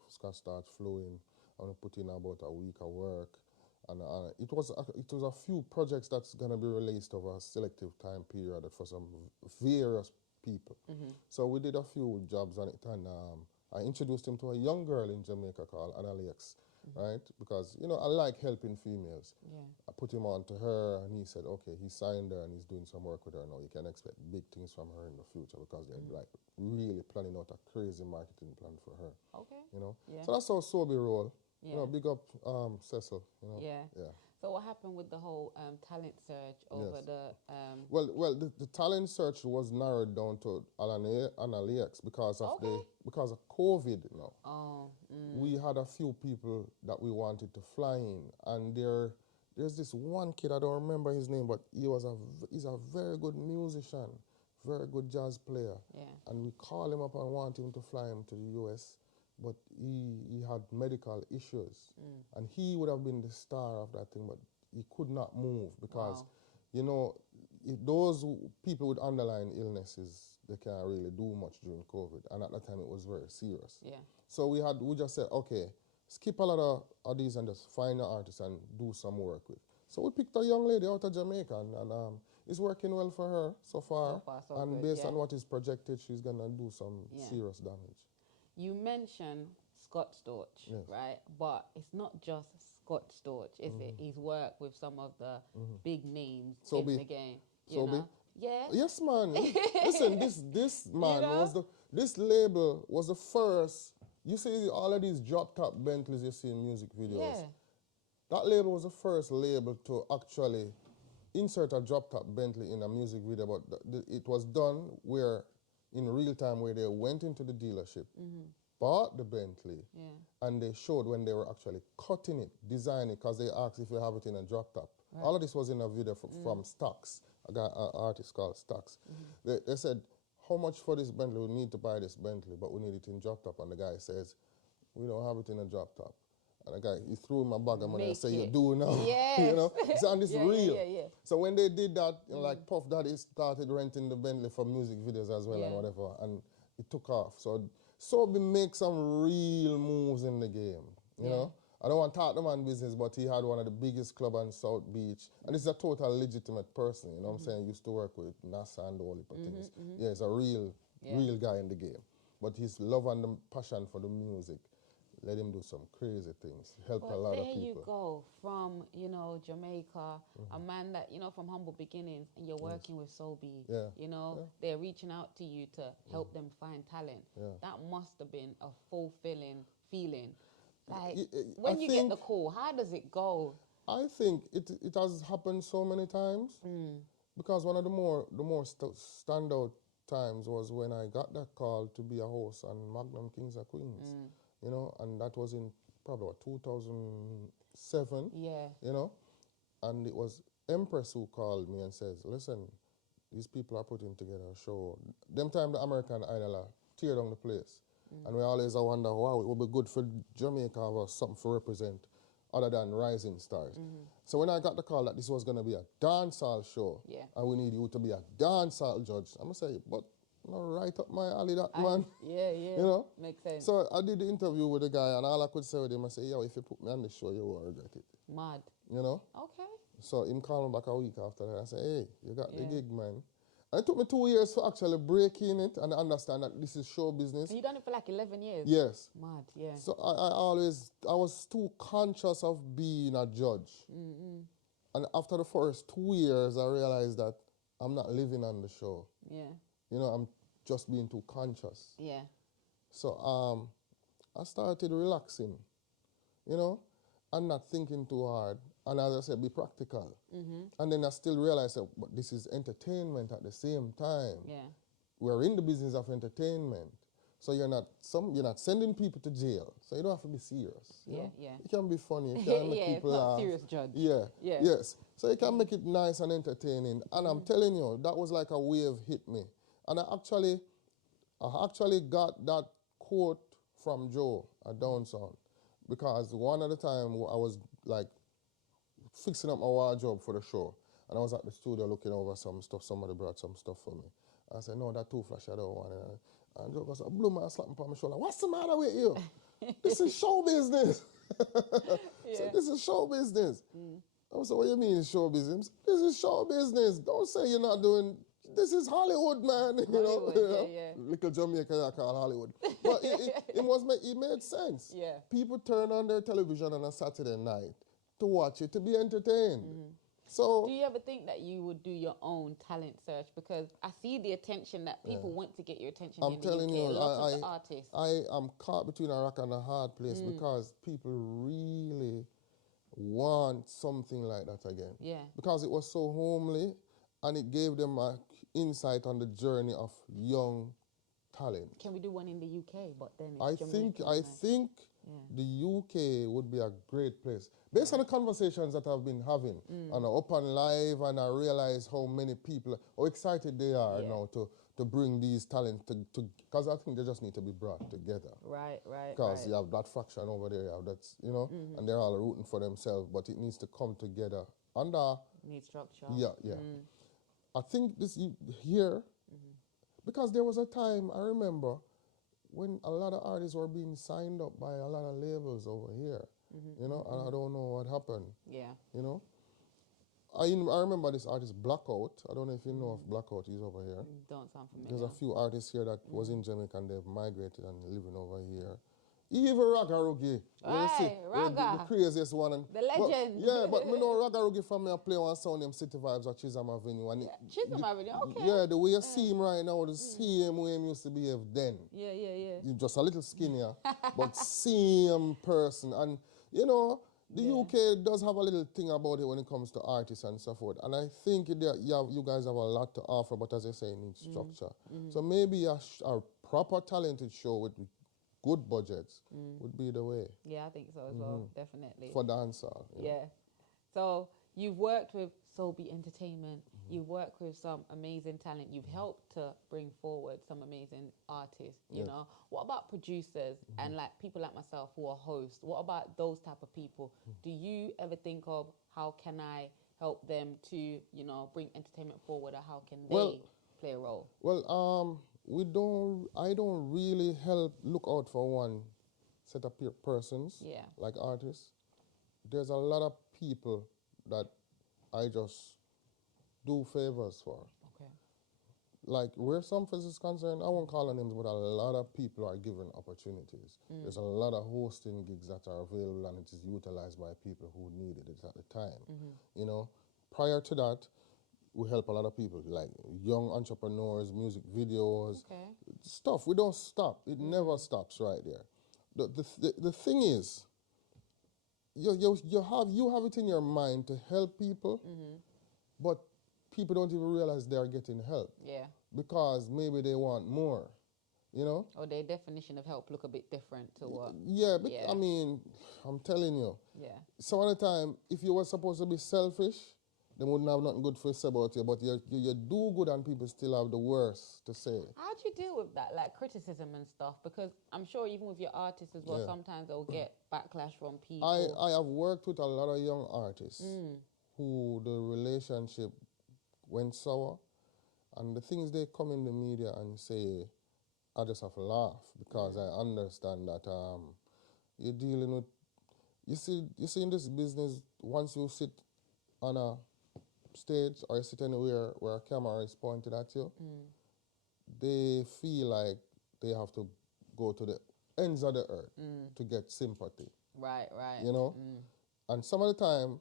Scott Starch flew in, I put in about a week of work. And it was a few projects that's going to be released over a selective time period for some various people. So we did a few jobs on it, and I introduced him to a young girl in Jamaica called Alex, right? Because, you know, I like helping females. Yeah. I put him on to her, and he said, okay, he signed her, and he's doing some work with her now. You can expect big things from her in the future, because they're like really planning out a crazy marketing plan for her. Okay. You know? Yeah. So that's how Sobe roll. Yeah. You know, big up Cecil. You know? Yeah. Yeah. So what happened with the whole talent search over the... Well, the talent search was narrowed down to Alex because of COVID, you know. Oh. We had a few people that we wanted to fly in, and there's this one kid, I don't remember his name, but he's a very good musician, very good jazz player. Yeah. And we called him up and want him to fly him to the US. But he had medical issues, and he would have been the star of that thing, but he could not move because, you know, those people with underlying illnesses, they can't really do much during COVID, and at that time it was very serious. Yeah. So we just said, okay, skip a lot of these and just find an artist and do some work with. So we picked a young lady out of Jamaica, and it's working well for her so far. And good, based on what is projected, she's gonna do some serious damage. You mentioned Scott Storch, right? But it's not just Scott Storch, is it? He's worked with some of the big names in the game. You know? Yeah. Yes, man. Listen, this man this label was the first. You see all of these drop top Bentleys you see in music videos. Yeah. That label was the first label to actually insert a drop top Bentley in a music video, but it was done in real time, where they went into the dealership, bought the Bentley, and they showed when they were actually cutting it, designing it, because they asked if you have it in a drop top. Right. All of this was in a video from Stax, an artist called Stax. They said, how much for this Bentley? We need to buy this Bentley, but we need it in drop top. And the guy says, we don't have it in a drop top. And the guy, he threw my bag of money and said, you do now. Yes. You know? So, and it's real. So when they did that, you know, like Puff Daddy started renting the Bentley for music videos as well and whatever, and it took off. So Sobe make some real moves in the game, you know? I don't want to talk the man business, but he had one of the biggest clubs on South Beach. And this is a total legitimate person, you know what I'm saying? He used to work with NASA and all the things. Yeah, he's a real guy in the game. But his love and the passion for the music, let him do some crazy things, help a lot of people. There you go, from, you know, Jamaica, a man that, you know, from humble beginnings, and you're working with Sobe, you know, they're reaching out to you to help them find talent. That must have been a fulfilling feeling. Like, when you get the call, how does it go? I think it has happened so many times, because one of the more standout times was when I got that call to be a host on Magnum Kings of Queens. You know, and that was in probably 2007. Yeah. You know, And it was Empress who called me and says, listen, these people are putting together a show. Them time the American Idol tear down the place. And we always wonder, wow, it would be good for Jamaica to have something to represent other than rising stars. So when I got the call that this was going to be a dancehall show, and we need you to be a dancehall judge, I'm going to say, but no, right up my alley, that man. Yeah. You know? Makes sense. So I did the interview with the guy, and all I could say with him, I said, yo, if you put me on the show, you will regret it. Mad. You know? Okay. So him called me back a week after that. I said, hey, you got the gig, man. And it took me 2 years to actually break in it and understand that this is show business. And you done it for like 11 years? Yes. Mad, yeah. So I was too conscious of being a judge. And after the first 2 years, I realized that I'm not living on the show. Yeah. You know, I'm just being too conscious. Yeah. So I started relaxing, you know, and not thinking too hard. And as I said, be practical. And then I still realized that but this is entertainment at the same time. Yeah. We're in the business of entertainment. So you're not sending people to jail. So you don't have to be serious. You know? It can be funny. It can make people laugh. Serious judge. Yeah. Yes. So you can make it nice and entertaining. And I'm telling you, that was like a wave hit me. And I actually got that quote from Joe at Downsound. Because one at a time I was like fixing up my wardrobe for the show. And I was at the studio looking over some stuff. Somebody brought some stuff for me. I said, no, that too flash, I don't want it. And Joe goes, I blew my slap on my shoulder. What's the matter with you? This is show business. So this is show business. I said, what do you mean show business? This is show business. Don't say you're not doing, this is Hollywood, man. Hollywood, you know? yeah. Little Jamaica I call Hollywood. But it made sense. Yeah. People turn on their television on a Saturday night to watch it, to be entertained. So, do you ever think that you would do your own talent search? Because I see the attention that people want to get your attention. I'm telling you, lots of the artists. I am caught between a rock and a hard place because people really want something like that again. Yeah. Because it was so homely and it gave them an insight on the journey of young talent. Can we do one in the UK? But then it's I think the UK would be a great place. Based on the conversations that I've been having on Open Live, and I realize how many people, how excited they are now to bring these talents to, because I think they just need to be brought together. Right. Because you have that faction over there, you have that, you know, and they're all rooting for themselves, but it needs to come together under. Need structure. Yeah. I think this here, because there was a time, I remember, when a lot of artists were being signed up by a lot of labels over here, you know, and I don't know what happened. Yeah. You know? I remember this artist, Blackout. I don't know if you know of Blackout, he's over here. Don't sound familiar. There's a few artists here that was in Jamaica and they've migrated and living over here. Even Raggarugi. Ragga. The craziest one. And, the legend. But me know Raggarugi from me, I play one sound, them City Vibes at Chisholm Avenue. And Chisholm Avenue, okay. Yeah, the way you see him right now, the same way he used to behave then. Yeah. He's just a little skinnier, but same person. And, you know, the UK does have a little thing about it when it comes to artists and so forth. And I think you guys have a lot to offer, but as I say, it needs structure. So maybe a proper talented show with good budgets would be the way. Yeah, I think so as well, definitely. For dancehall. Yeah. So you've worked with Sobe Entertainment. You've worked with some amazing talent. You've helped to bring forward some amazing artists, you know. What about producers and like people like myself who are hosts? What about those type of people? Do you ever think of how can I help them to, you know, bring entertainment forward, or how can they play a role? Well, I don't really look out for one set of persons, like artists. There's a lot of people that I just do favors for. Okay. Like where some is concerned, I won't call on names, but a lot of people are given opportunities. There's a lot of hosting gigs that are available and it is utilized by people who needed it at the time. You know, prior to that, we help a lot of people, like young entrepreneurs, music videos, stuff. We don't stop. It never stops right there. The thing is, you have it in your mind to help people, but people don't even realize they're getting help. Yeah. Because maybe they want more. you know. Or their definition of help look a bit different to what? Yeah, but I mean, I'm telling you. Yeah. Some of the time, if you were supposed to be selfish, they wouldn't have nothing good to say about you. But you do good and people still have the worst to say. How do you deal with that, like criticism and stuff? Because I'm sure even with your artists as well, sometimes they'll get backlash from people. I have worked with a lot of young artists who the relationship went sour. And the things they come in the media and say, I just have to laugh because I understand that you're dealing with, you see in this business, once you sit on a stage or you sit anywhere where a camera is pointed at you, they feel like they have to go to the ends of the earth to get sympathy. Right. You know? And some of the time,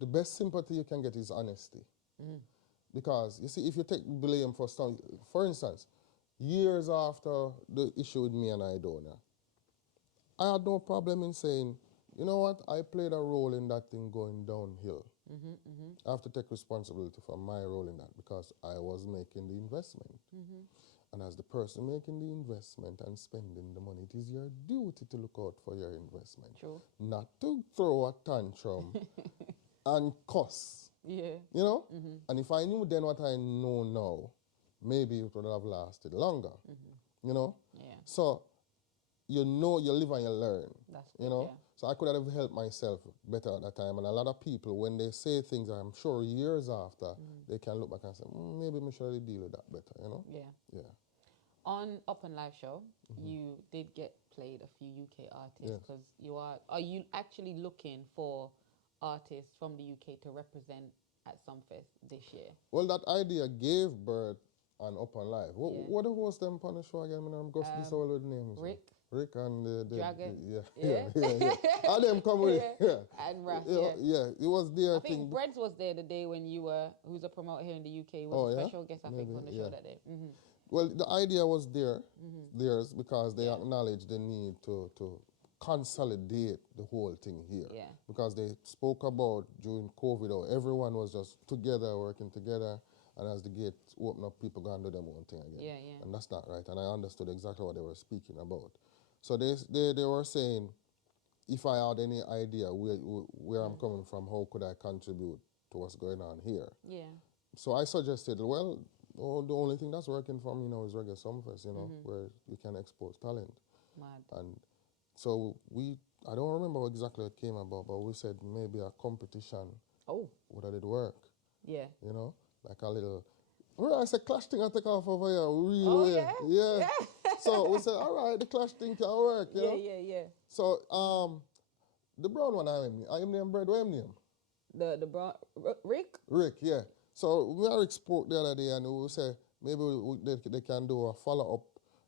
the best sympathy you can get is honesty. Because, you see, if you take blame for some, for instance, years after the issue with me and Idona, I had no problem in saying, you know what, I played a role in that thing going downhill. I have to take responsibility for my role in that because I was making the investment. And as the person making the investment and spending the money, it is your duty to look out for your investment. True. Not to throw a tantrum and cuss. Yeah. You know? And if I knew then what I know now, maybe it would have lasted longer. You know? Yeah. So, you know, you live and you learn. That's good, you know? So I could have helped myself better at that time. And a lot of people, when they say things, I'm sure years after, they can look back and say, maybe we should deal with that better, you know? Yeah. On Up and Live Show, you did get played a few UK artists because are you actually looking for artists from the UK to represent at Sumfest this year? Well, that idea gave birth on Up and Live. What the host them on the show again? I'm going to all the names. Rick and the Dragon. Yeah. All them come with and Ras, it was their thing. I think Breads was there the day when you were, who's a promoter here in the UK, was a special guest, I think, on the show that day. Well, the idea was theirs, because they acknowledged the need to consolidate the whole thing here. Because they spoke about during COVID, everyone was just together, working together, and as the gates open up, people go and do their own thing again. And that's not right, and I understood exactly what they were speaking about. So they were saying, if I had any idea where I'm coming from, how could I contribute to what's going on here? So I suggested, well, the only thing that's working for me now is Reggae Sumfest, you know, where you can expose talent. And so I don't remember exactly what it came about, but we said maybe a competition would have did work. You know, like a little, I said clash thing I take off over here. Yeah. So we said, all right, the clash thing can work. You know? So the brown one I am named Bread, what am name? The brown Rick? Rick, yeah. So we Rick spoke the other day and we said maybe they can do a follow-up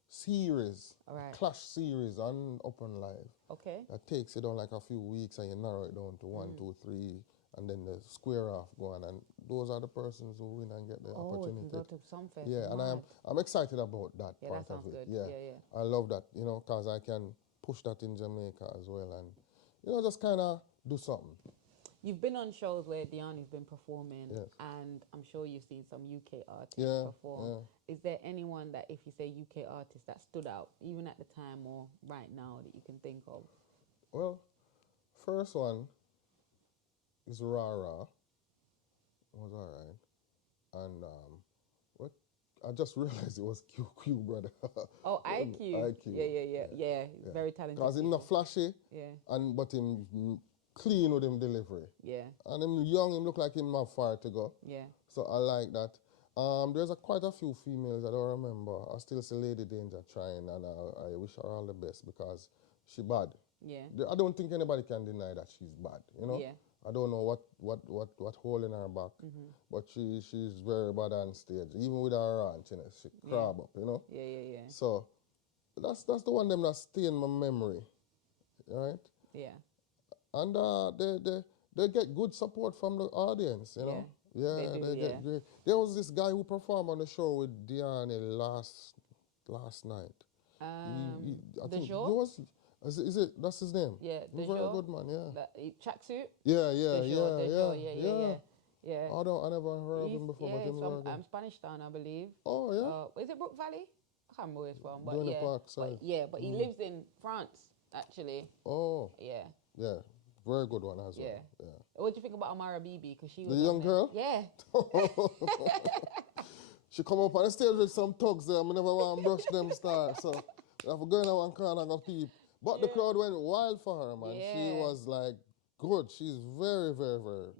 series, clash series on Up and Live. That takes it down like a few weeks and you narrow it down to 1, 2, 3, and then the square off go on, and those are the persons who win and get the opportunity. Go to Sumfest. And I'm excited about that part of it. Good. I love that, you know, because I can push that in Jamaica as well, and you know, just kind of do something. You've been on shows where Dyani's been performing, and I'm sure you've seen some UK artists perform. Is there anyone that, if you say UK artist, that stood out, even at the time or right now, that you can think of? Well, first one is Rara. It was all right. And I just realized it was QQ, brother. Oh, IQ. IQ. Yeah. He's very talented. Because he's not flashy, but him clean with him delivery. And him young, him look like him have far to go. So I like that. There's quite a few females I don't remember. I still see Lady Danger trying, and I wish her all the best because she bad. I don't think anybody can deny that she's bad, you know? I don't know what hole in her back, but she's very bad on stage. Even with her aunt, you know, she crab up, you know? So that's the one them that stay in my memory, right? And they get good support from the audience, you know? They get great. There was this guy who performed on the show with Dyani last night. I think he was. Is it? That's his name. The very good man. Tracksuit. Yeah. I never heard of him before. He's from Spanish Town, I believe. Oh yeah. Is it Brook Valley? I I can't remember where he's from, but Duane yeah. Park, sorry. But he lives in France, actually. Oh. Yeah. Yeah. Very good one as well. Yeah. Yeah. What do you think about Amara Bibi? Because she was The young girl? Yeah. She come up on the stage with some thugs there. I never want to brush them stars. So I have to go in one corner and go peep. But the crowd went wild for her, man. Yeah. She was like good. She's very, very, very,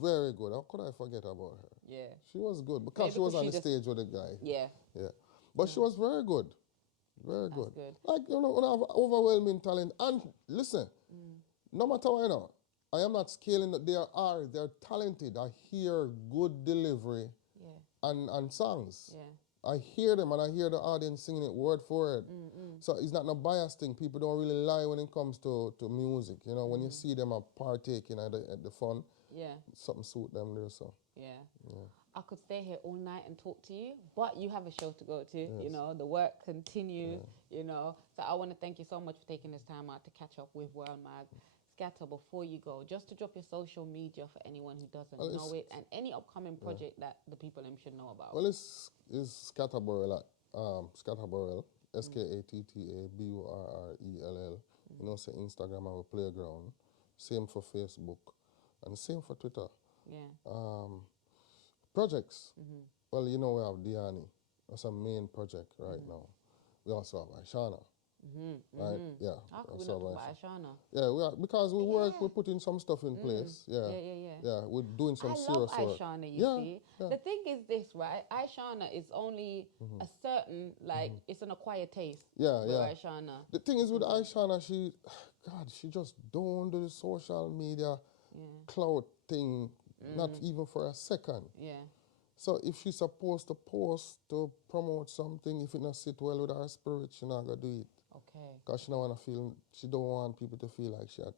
very good. How could I forget about her? Yeah. She was good because she was on the stage with the guy. Yeah. Yeah. But she was very good. Very good. Good. Like, you know, when I have overwhelming talent. And listen, no matter what, you know, I am not scaling that they're talented. I hear good delivery and songs. Yeah. I hear them and I hear the audience singing it word for word. So it's not a bias thing. People don't really lie when it comes to music. You know, when you see them are partaking at the fun, something suit them there. So I could stay here all night and talk to you, but you have a show to go to. You know, the work continues. You know, so I want to thank you so much for taking this time out to catch up with WORLMAG. Skatta, before you go, just to drop your social media for anyone who doesn't know it, and any upcoming project that the people should know about. Well, it's Skatta Burrell, Skatta Burrell, SKATTABURRELL. You know, say Instagram our playground. Same for Facebook, and same for Twitter. Yeah. Projects. Well, you know, we have Dyani. That's a main project right now. We also have Ashana. Right? Yeah. How could we not talk about Ashana? Yeah, we are, because we work, we're putting some stuff in place. Yeah, we're doing some serious work. I love Ashana, you see. The thing is this, right? Ashana is only a certain, like, it's an acquired taste. Yeah. Ashana. The thing is with Ashana, she just don't do the social media cloud thing, not even for a second. Yeah. So if she's supposed to post to promote something, if it not sit well with her spirit, she not gonna do it. Okay. Because she don't want people to feel like she had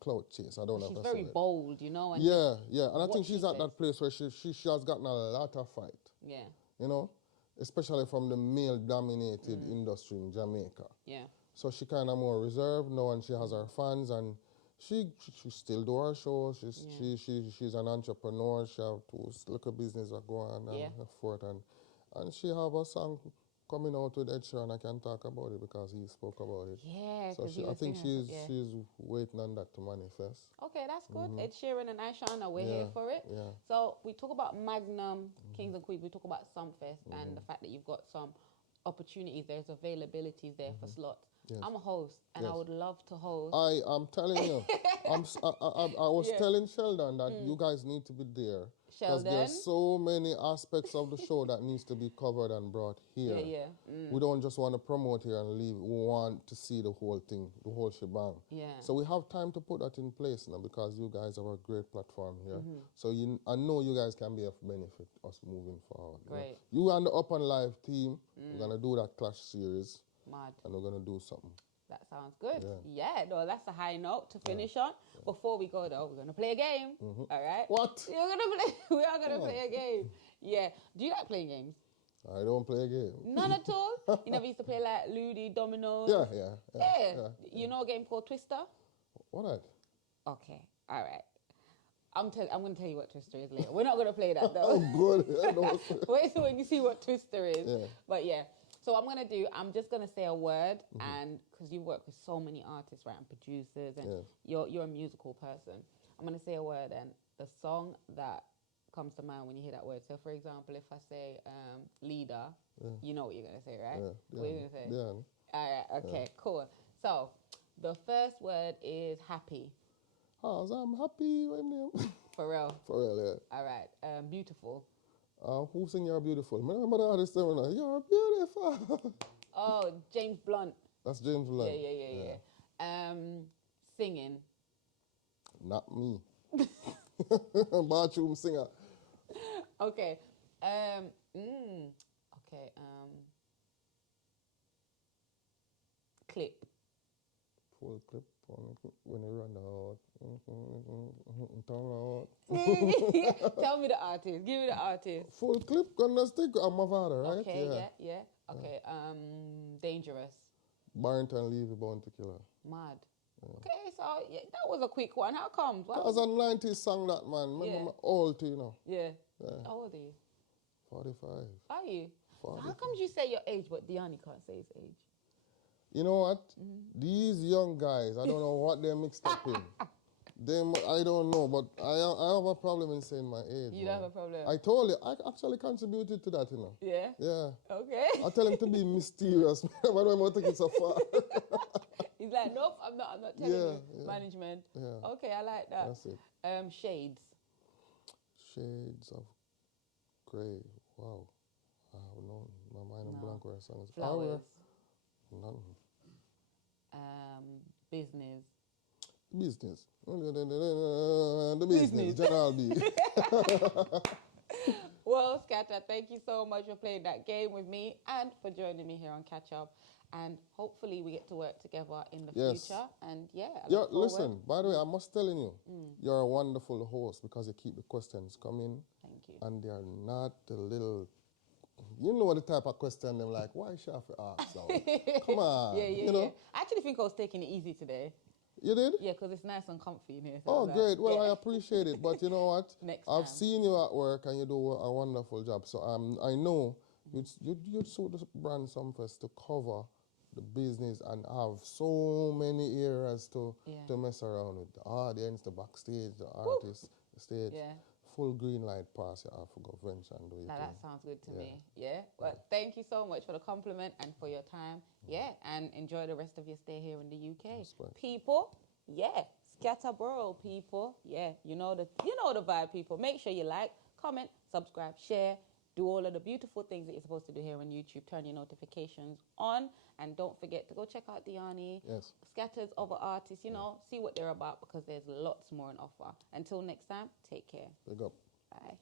clout chase. I don't know. She's very bold, you know. And and I think she's at that place where she has gotten a lot of fight. Yeah. You know, especially from the male-dominated industry in Jamaica. Yeah. So she kind of more reserved now, and she has her fans, and she still do her shows. She's an entrepreneur. She have two little business that go on and forth, and she have a song coming out with Ed Sheeran. I can talk about it because he spoke about it. Yeah, so I think she's waiting on that to manifest. Okay, that's good. Ed Sheeran and Ashana, we're here for it. Yeah. So we talk about Magnum, Kings and Queens. We talk about Sumfest and the fact that you've got some opportunities. There's availabilities there for slots. Yes. I'm a host, and I would love to host. I'm telling you, I was telling Sheldon that you guys need to be there. Because there's so many aspects of the show that needs to be covered and brought here. We don't just want to promote here and leave. We want to see the whole thing, the whole shebang. So we have time to put that in place now because you guys have a great platform here. So I know you guys can be of benefit us moving forward. Great. You and the Up and Live team, we're going to do that Clash series. Mad. And we're going to do something. That sounds good. Yeah, no, that's a high note to finish on. Before we go, though, we're going to play a game. All right? What? We are going to play a game. Yeah. Do you like playing games? I don't play a game. None at all? You never used to play like Ludi, Dominoes? Yeah. You know a game called Twister? What? Okay. All right. I'm going to tell you what Twister is later. We're not going to play that, though. Oh, good. Wait till when you see what Twister is. Yeah. But yeah. So what I'm just going to say a word, and because you work with so many artists, right, and producers, and you're a musical person, I'm going to say a word, and the song that comes to mind when you hear that word. So, for example, if I say leader, you know what you're going to say, right? What are you going to say? Yeah. All right, okay, cool. So, the first word is happy. Oh, I'm happy with him. Burrell. Yeah. All right, beautiful. Who sing You're Beautiful? Remember the artist saying, You're beautiful. Oh, James Blunt. That's James Blunt. Yeah. Singing. Not me. Bathroom singer. Okay. Clip. Full clip when you run out. Tell me the artist. Give me the artist. Full clip gonna stick. I'm my father, right? Okay, yeah. Okay. Dangerous. Barrington Levy, Born to Killer. Mad. Okay, so that was a quick one. How comes? That was a 90s song, that man. I'm old too, you know. Yeah. How old are you? 45. Are you? 40. How come you say your age, but Dyani can't say his age? You know what? These young guys, I don't know what they're mixed up in. Them, I don't know, but I have a problem in saying my age. You don't have a problem? I told you, I actually contributed to that, you know. Yeah? Yeah. Okay. I tell him to be mysterious, but I'm not taking it so far. He's like, nope, I'm not telling you. Yeah. Management. Yeah. Okay, I like that. That's it. Shades. Shades of grey. Wow. I have no, my mind is blank where songs. Flowers. None. Business. Business. The business. General B. Well, Skatta, thank you so much for playing that game with me and for joining me here on Catchup. And hopefully we get to work together in the future. And I look forward. Listen, by the way, I must telling you, you're a wonderful host because you keep the questions coming. Thank you. And they're not the little, you know the type of question they're like, why should I ask now? Come on. You know? I actually think I was taking it easy today. You did? Yeah, because it's nice and comfy in here. So Oh, great. Well, I appreciate it. But you know what? Next time. I've seen you at work and you do a wonderful job. So I know you'd suit the brand Sumfest to cover the business and have so many areas to mess around with. The audience, the backstage, the artists, the stage. Yeah. Full green light pass. You have to go venture and do it. That sounds good to me. Yeah. Well, thank you so much for the compliment and for your time. Yeah. And enjoy the rest of your stay here in the UK. Respect. People, Skatta Burrell, people. Yeah. You know the vibe, people. Make sure you like, comment, subscribe, share. Do all of the beautiful things that you're supposed to do here on YouTube. Turn your notifications on. And don't forget to go check out Dyani, Skatta's other artists, see what they're about because there's lots more on offer. Until next time, take care. Big up. Bye.